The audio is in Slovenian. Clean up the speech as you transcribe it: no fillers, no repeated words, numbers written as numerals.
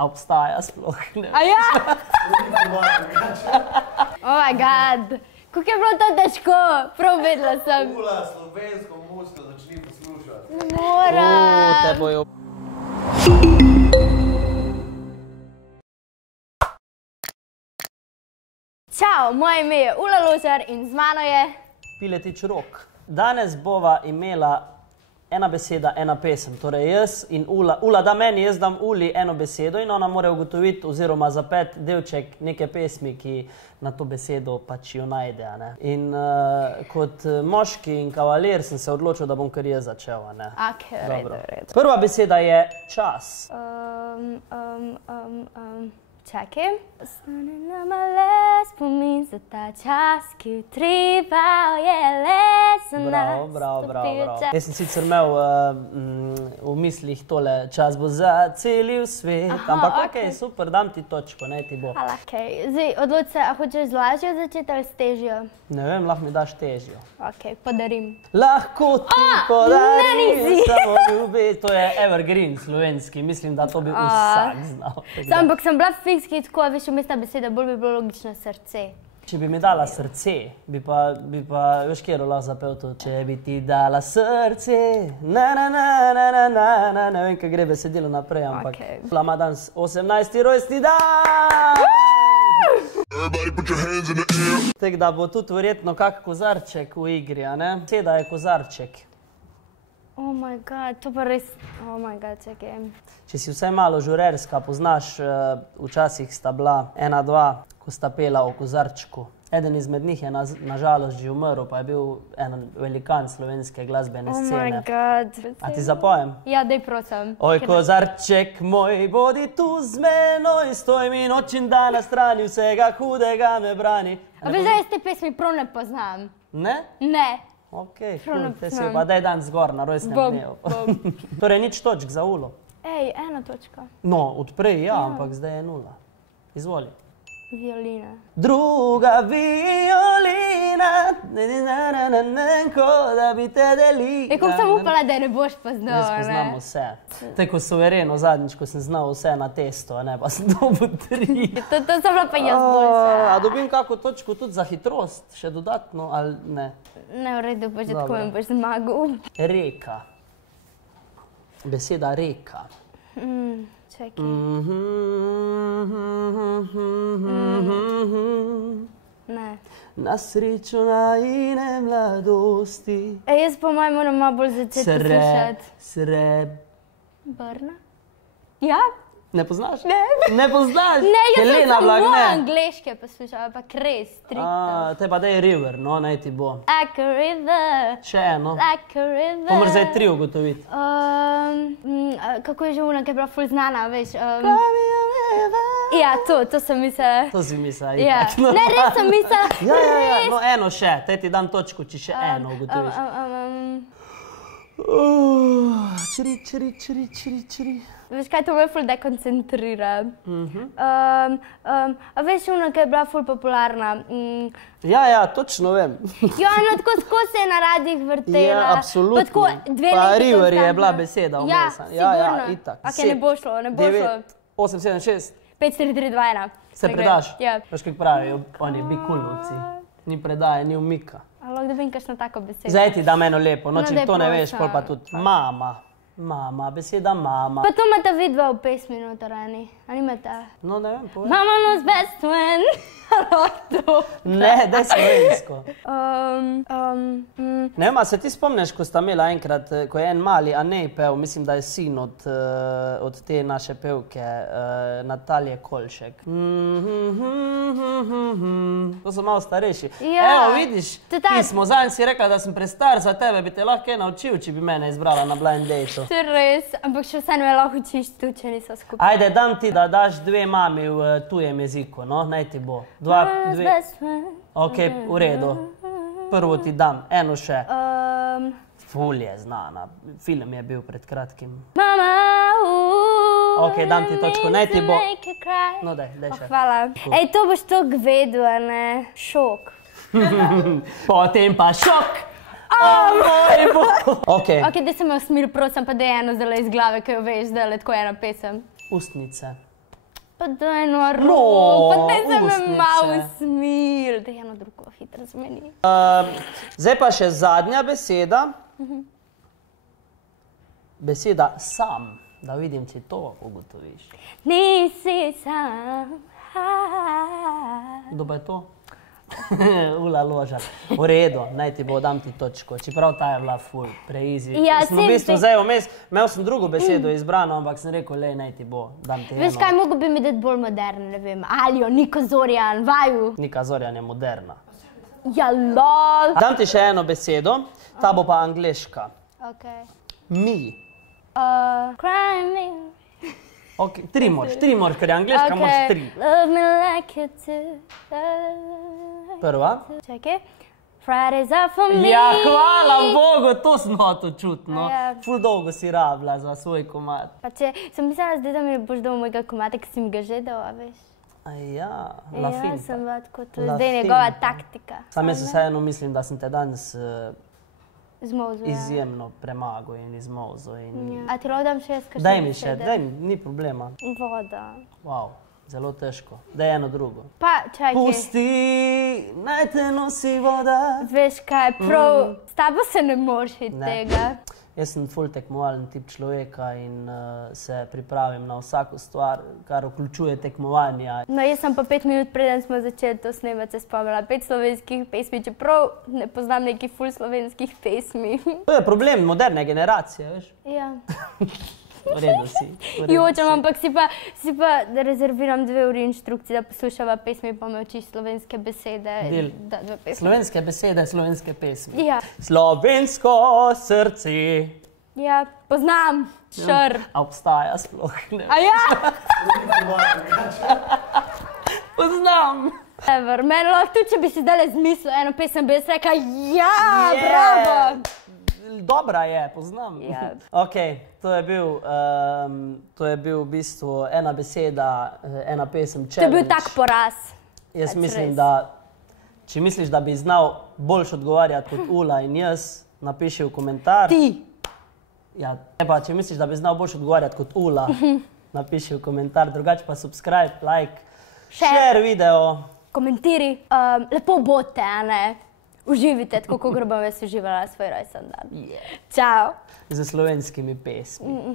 A obstaja sploh? A ja? Oh my god. Kako je bilo to težko? Prav vedela sem. Ula, slovensko musko začni poslušati. Ne moram. Te bojo... Čau, moje ime je Ula Ložar in z mano je... Piletič Rok. Danes bova imela ena beseda, ena pesem. Torej jaz in Ula. Ula da meni, jaz dam Uli eno besedo in ona mora ugotoviti oziroma zapeti delček neke pesmi, ki na to besedo pač jo najde. In kot moški in kavalir sem se odločil, da bom kar jaz začel. Ok, redo. Prva beseda je čas. Čakaj. Ostane nama le spomin za ta čas, ki utrival je le za nas. Bravo. Jaz sem sicer imel v mislih tole, čas bo zacelil svet, ampak ok, super, dam ti točko, naj ti bo. Hvala, ok. Zdaj, odloči se, a hočeš z lažjo začeti ali s težjo? Ne vem, lahko mi daš težjo. Ok, podarim. Lahko ti podarim nisi. samo ljubezen. To je evergreen slovenski, mislim, da to bi vsak znal. Ampak sem bila fikski, tako veš, umestna beseda, bolj bi bilo logično srce. Če bi mi dala srce, bi pa veš, kjer lahko zapel to. Če bi ti dala srce, ne vem, kaj gre besedilo naprej, ampak ima danes 18. rojstni dan! Tako da bo tudi verjetno kak kozarček v igri, a ne? Beseda je kozarček. Oh my god, to pa res, oh my god, čakaj. Če si vsaj malo žurerska, poznaš, včasih sta bila ena, dva, ko sta pela o kozarčku. Eden izmed njih je nažalost že umrl, pa je bil en velikan slovenske glasbene scene. Oh my god. A ti zapojem? Ja, daj prosim. Oj, kozarček moj, bodi tu z menoj, stoj mi noč in dan na strani, vsega hudega me brani. A veš, da jaz te pesmi prav ne poznam? Ne? Ne. Ok, te si pa daj dan zgor na rojstnem dnevu. Torej, nič točk za Ulo. Ej, ena točka. No, odprej ja, ampak zdaj je 0. Izvoli. Violina. Druga violina, ko da bi te delila. Kako sem upala, da je ne boš poznal, Jaz poznam vse. Tako suvereno zadnjič, ko sem znal vse na testo, pa sem dobil 3. To sem bila pa jaz boljša. A dobim kako točko tudi za hitrost, še dodatno, ali ne? Ne, v redu, pa že tako mi boš zmagal. Reka. Beseda reka. Čakaj. Ne. Na srečo najine mladosti. Jaz po mojem moram malo bolj začeti poslušati. Srebrna? Ja? Ne poznaš? Ne. Ne poznaš? Ne, jaz sem Helena samo Blagne. angleške poslušala, pa res, striktno. Te pa daj River, no, naj ti bo. Like a river, Še eno. like a river. Pa moraš zdaj 3 ugotoviti. Kako je že ona, ki je bila ful znana, veš? Pravi je river. Ja, to sem mislila. To si mislila, Ja. itak. No. Ne, res sem mislila. Ja, no eno še, te ti dam točko, če še eno ugotoviš. Čri. Veš kaj, to me ful dekoncentrira. A veš ona, ki je bila ful popularna? Ja, točno vem. Ja, no tako skozi se je na radijih vrtela. Ja, absolutno. Pa tako 2 Pa leti River je konstantno. bila beseda vmes. Ja, sigurno. itak. Ok, ne bo šlo, ne bo šlo. 9, 8, 7, 6. 5, 4, 3, 2, 1. Se predaš? Ja. Veš, kako pravijo, oni bikulovci. Ni predaje, ni umika. Ali lahko dobim kakšno tako besedo? Zdaj ti dam eno lepo, no No, če daj to ne veš, prosim. pol pa tudi mama. Mama, beseda mama. Pa to imate vidva v pesmi noter, ani? Ali imate? No, ne vem, povej. Mama knows best when. Ne, daj slovensko. Um, Ne vem, a se ti spomniš, ko sta imela enkrat, ko je en mali Anej pel, mislim, da je sin od te naše pevke, Natalije Kolšek. To so malo starejši. Ja. Evo, vidiš, pismo, zadnji si rekla, da sem prestar za tebe, bi te lahko kaj naučil, če bi mene izbrala na blind dateu. To je res, ampak še vse me lahko učiš tu, če niso skupaj. Ajde, dam ti, da daš 2 mami v tujem jeziku, no, naj ti bo. 2, 2. Ok, v redu. Prvo ti dam, eno še. Ful je znana, film je bil pred kratkim. Mama, Ok, dam ti točko, naj ti bo. No, daj še. Hvala. Ej, to boš to gvedel, a ne? Šok. Potem pa šok. Moj bog. Ok. Ok, da se me usmil, prosim, pa da je eno zdaj iz glave, ki jo veš, da je tako ena pesem. Ustnice. Pa daj no, No, pa daj se me ustnice. malo smil, da je eno drugo hitro zmeni. Zdaj pa še zadnja beseda. Beseda sam. Da vidim, če to ugotoviš. Nisi sam. Kdo pa je to? Ula Ložar. V redu, naj ti bo, dam ti točko. Čeprav ta je bila ful, preizi. Ja, Sem v sem bistvu ti- zdaj vmes, imel sem drugo besedo izbrano, ampak sem rekel, lej, naj ti bo, dam ti Veš eno. kaj, mogo bi mi dati bolj modern, ne vem, Aljo, Niko Zorjan, Vaju. Nika Zorjan je moderna. Ja, lol. Dam ti še eno besedo, ta bo pa angleška. Ok. Mi. Cry me. Okay, tri moraš, ker je angleška, moraš tri. Love me like you do. Prva. Čakaj. Fridays are for me. Ja, hvala Bogu, to sem hotel čuti, no. Ja. Ful dolgo si rabila za svoj komad. Pa če sem mislila zdaj, da mi boš dal mojega komata, ki si mi ga že dal, a veš. A ja, la Ja, finta. sem bila tako, to je La zdaj njegova finta. taktika. Sam jaz vseeno mislim, da sem te danes Zmozla. izjemno premagal in izmozil. In... A ti lahko dam še jaz kakšne Daj mi še, besede? daj mi, ni problema. Voda. Wow, zelo težko. Daj eno drugo. Pa, čakaj. Pusti, naj te nosi voda. Veš kaj, prav, s tabo se ne moreš iti Ne. tega. Jaz sem ful tekmovalen tip človeka in se pripravim na vsako stvar, kar vključuje tekmovanja. No, jaz sem pa 5 minut preden smo začeli to snemati, se spomnila 5 slovenskih pesmi, čeprav ne poznam nekih ful slovenskih pesmi. To je problem moderne generacije, veš? Ja. V redu si. v redu Jočem, si. ampak si pa rezerviram 2 uri inštrukcij, da poslušava pesmi, pa me učiš slovenske besede. Del. Da, 2 pesmi. Slovenske besede, slovenske pesmi. Ja, Slovensko srce. ja, poznam, šr. A obstaja sploh? Ne. A ja, Poznam. ever, meni lahko tudi, če bi si zdaj zmislil eno pesem, bi jaz rekla, ja, bravo. Dobra je, poznam. Ja. Ok, to je bil v bistvu ena beseda, ena pesem. To je bil tak poraz. Jaz pač mislim, res. da če misliš, da bi znal boljš odgovarjati kot Ula in jaz, napiši v komentar. Ti. Ja, ne pa, če misliš, da bi znal boljš odgovarjati kot Ula, napiši v komentar, drugače pa subscribe, like, share video. Komentiri, lepo bote, a ne? Uživite, tako kot bom jaz uživala svoj rojsten dan. Yeah. Čau. Z slovenskimi pesmi.